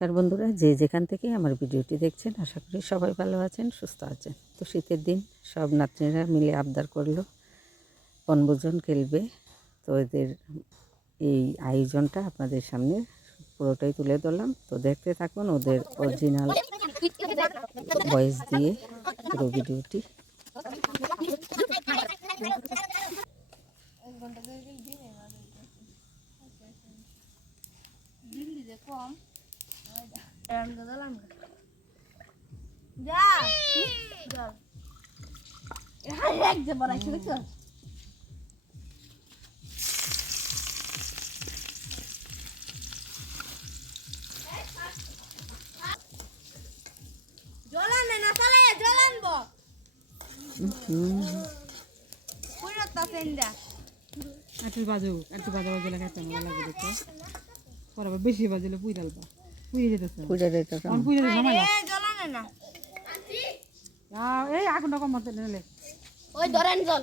তার বন্ধুরা, যে যেখান থেকে আমার ভিডিওটি দেখছেন, আশা করি সবাই ভালো আছেন, সুস্থ আছেন। তো শীতের দিন, সব নাতনিরা মিলে আবদার করল, বনভোজন খেলবে। তো এদের এই আয়োজনটা আপনাদের সামনে পুরোটাই তুলে ধরলাম। তো দেখতে থাকুন ওদের অরিজিনাল ভয়েস দিয়ে পুরো ভিডিওটি। জলান না চালে জলানবো পুরোটা ফেন্দা একটু বাজু একটু বাজা বাজলে খাইতে ভালো লাগবে দেখো পরে বেশি বাজলে পুই ডালবা পুড়ে যেতেছে পূজার এটা আমার পুড়ে যেতে সময় এ জলান না। লাগে এই আগুনটা কম মারতে নিলে ওই ধরেন জল।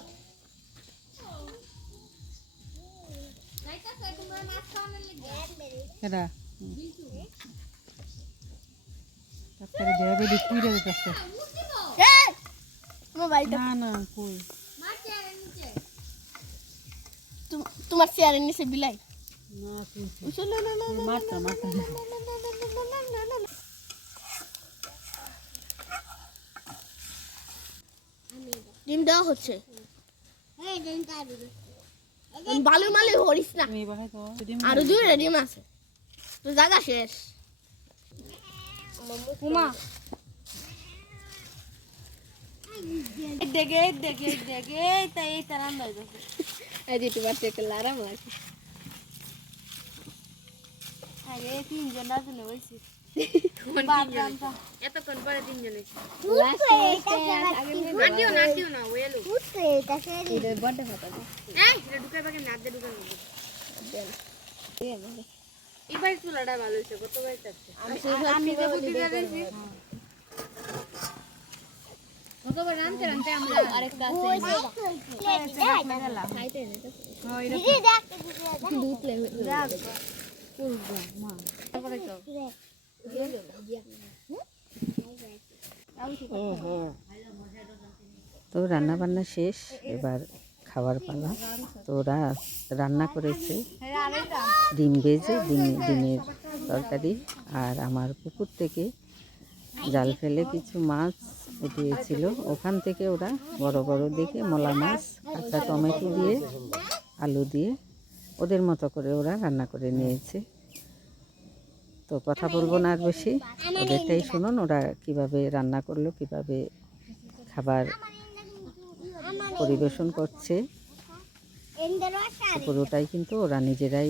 সেটা তারপরে দেয়া বেদি পুড়ে যেতেছে মোবাইল না না কই? তোমার চেয়ারের নিচে বিলাই। না তুই মারতা ডিম দেওয়া হচ্ছে। ভালো মালে হরিস না। আরও দূরে ডিম আছে। তো জায়গা শেষ। উমা। দেখে দেখে দেখে তাই তার আন্দাজ আছে এই যে তোমার থেকে লারাম আরে তিনজন হয়েছে এতক্ষণ পরে তিনজন? এবার চুলাটা ভালো হয়েছে কত বার চাচ্ছে আমি কতবার রানতে রানতে আমরা আরেকটা আছে খাইতে দুধ লেগে পুরো মা। তারপরে তো রান্না বান্না শেষ, এবার খাবার পালা। তো ওরা রান্না করেছে ডিম ভেজে ডিম, ডিমের তরকারি, আর আমার পুকুর থেকে জাল ফেলে কিছু মাছ উঠিয়েছিল। ওখান থেকে ওরা বড় বড় দেখে মলা মাছ কাঁচা টমেটো দিয়ে, আলু দিয়ে, ওদের মতো করে ওরা রান্না করে নিয়েছে। তো কথা বলব না আর বেশি। ওদেরটাই শুনুন, ওরা কীভাবে রান্না করল, কীভাবে খাবার পরিবেশন করছে। পুরোটাই কিন্তু ওরা নিজেরাই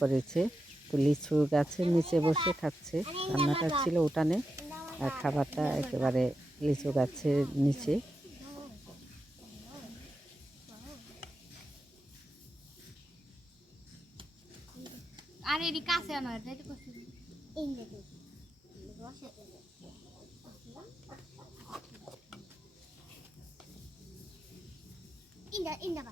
করেছে। তো লিচু গাছের নিচে বসে খাচ্ছে। রান্নাটা ছিল উঠানে, আর খাবারটা একেবারে লিচু গাছের নিচে। আর এদি কাছে আনো করছি ইন্দা ইন্দা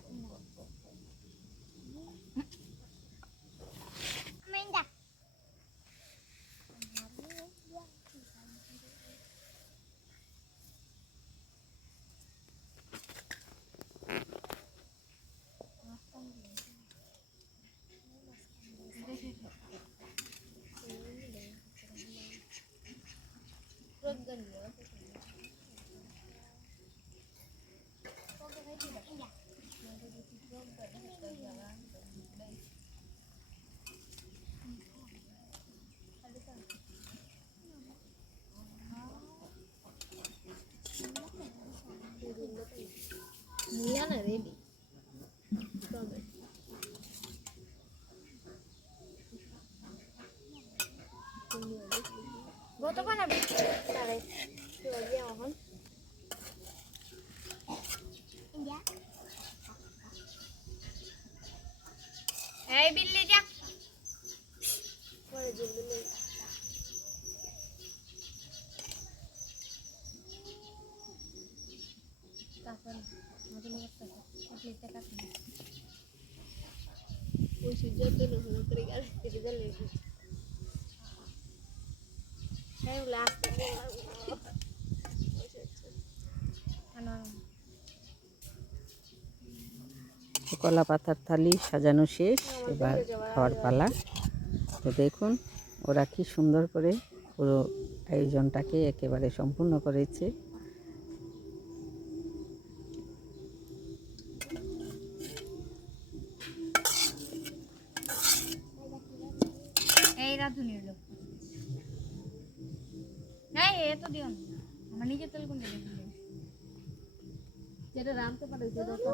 Milana ready. কলা পাতার থালি সাজানো শেষ, এবার খাওয়ার পালা। তো দেখুন, ওরা কি সুন্দর করে পুরো আয়োজনটাকে একেবারে সম্পূর্ণ করেছে। এই রাধুনি হলো নাই এ তো দিও না। আমার নিজে তেল কোন দিলে যেটা রাঁধতে পারে সেটা তো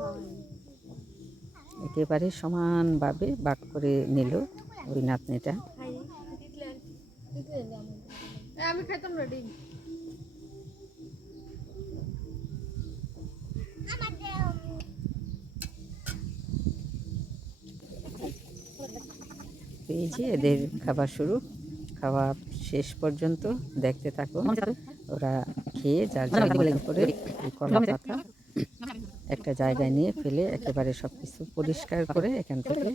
একেবারে সমানভাবে বাক করে নিল ওই নাতনিটা। আমি। খেতাম রেডি এই যে এদের খাবার শুরু, খাওয়া শেষ পর্যন্ত দেখতে থাকো। ওরা খেয়ে যার জায়গা করে এই কলা পাতা একটা জায়গায় নিয়ে ফেলে একেবারে সব কিছু পরিষ্কার করে এখান থেকে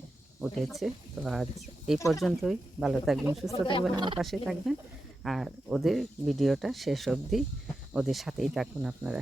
উঠেছে। তো আজ এই পর্যন্তই। ভালো থাকবেন, সুস্থ থাকবেন, আমার পাশে থাকবেন। আর ওদের ভিডিওটা শেষ অবধি ওদের সাথেই থাকুন আপনারা।